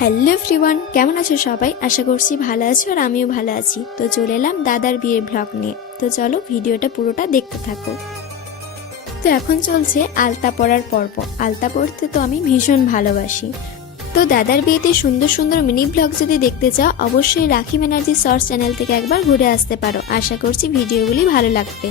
Hello everyone, কেমন আছো সবাই? আশা করছি ভালো আছো আর আমিও ভালো আছি। তো চলে এলাম দাদার বিয়ের ব্লগ নিয়ে। তো চলো ভিডিওটা পুরোটা দেখতে থাকো। তো এখন চলছে আলতা পরার পর্ব। আলতা পরতে তো আমি ভীষণ ভালোবাসি। তো দাদার বিয়েতে সুন্দর সুন্দর মিনি ব্লগ যদি দেখতে চাও, অবশ্যই রাখি ব্যানার্জি শর্টস চ্যানেল থেকে একবার ঘুরে আসতে পারো। আশা করছি ভিডিওগুলি ভালো লাগবে।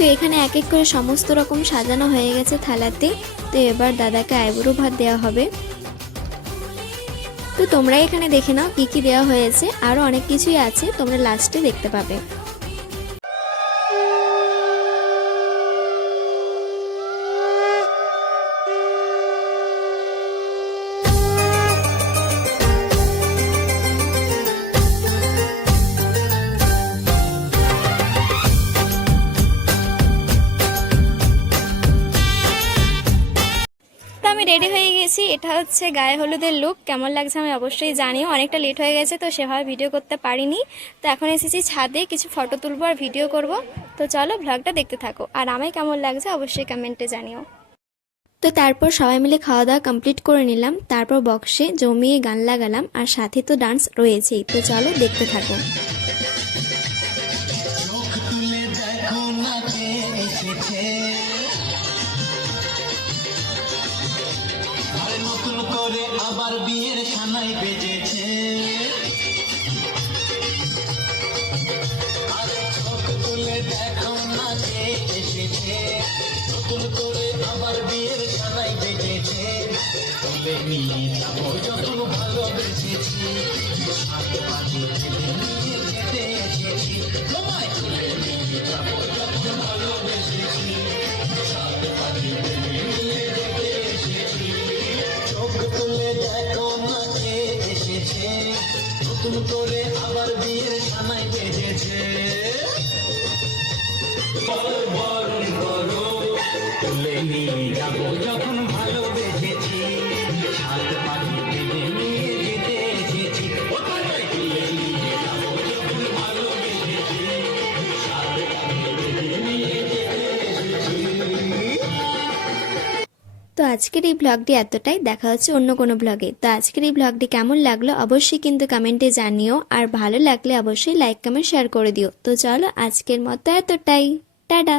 তো এখানে এক এক করে সমস্ত রকম সাজানো হয়ে গেছে থালাতে। তো এবার দাদাকে আইবুড়ো ভাত দেওয়া হবে। তো তোমরা এখানে দেখে নাও কি কি দেওয়া হয়েছে, আরো অনেক কিছুই আছে, তোমরা লাস্টে দেখতে পাবে। আমি রেডি হয়ে গেছি। এটা হচ্ছে গায়ে হলুদের লুক। কেমন লাগছে আমি অবশ্যই জানিও। অনেকটা লেট হয়ে গেছে তো সেভাবে ভিডিও করতে পারিনি। তো এখন এসেছি ছাদে, কিছু ফটো তুলবো আর ভিডিও করব। তো চলো ব্লগটা দেখতে থাকো, আর আমায় কেমন লাগছে অবশ্যই কমেন্টে জানিও। তো তারপর সবাই মিলে খাওয়া দাওয়া কমপ্লিট করে নিলাম। তারপর বক্সে জমিয়ে গান লাগালাম, আর সাথে তো ডান্স রয়েছেই। তো চলো দেখতে থাকো। নতুন করে আবার বিয়ের সানাই বেজেছে, আরে চোখ তুলে দেখো না কে এসেছে। নতুন করে আবার বিয়ের সানাই বেজেছে, তুলে নিয়ে যাবো যখন ভালোবেসেছি। সাত বাজে তুলে নিয়ে যেতে এসেছি, তোমায় তুলে নিয়ে যাবো যখন ভালোবেসেছি। সাত বাজে তুলে নিয়ে যেতে এসেছি, চোখ তুলে দেখো না কে এসেছে। নতুন করে আবার বিয়ের সানাই বেজেছে, বরণ করো তুলে নিয়ে যাবো যখন ভালোবেসেছি। সাত পাখি তুলে নিয়ে যেতে এসেছি, তুলে নিয়ে যাবো যখন ভালোবেসেছি। সাত পাখি তুলে নিয়ে যেতে এসেছি। তো আজকের এই ব্লগটি এতটাই, দেখা হচ্ছে অন্য কোনো ব্লগে। তো আজকের এই ব্লগটি কেমন লাগলো অবশ্যই কিন্তু কমেন্টে জানিও, আর ভালো লাগলে অবশ্যই লাইক কমেন্ট শেয়ার করে দিও। তো চলো আজকের মতো এতটাই, টাটা।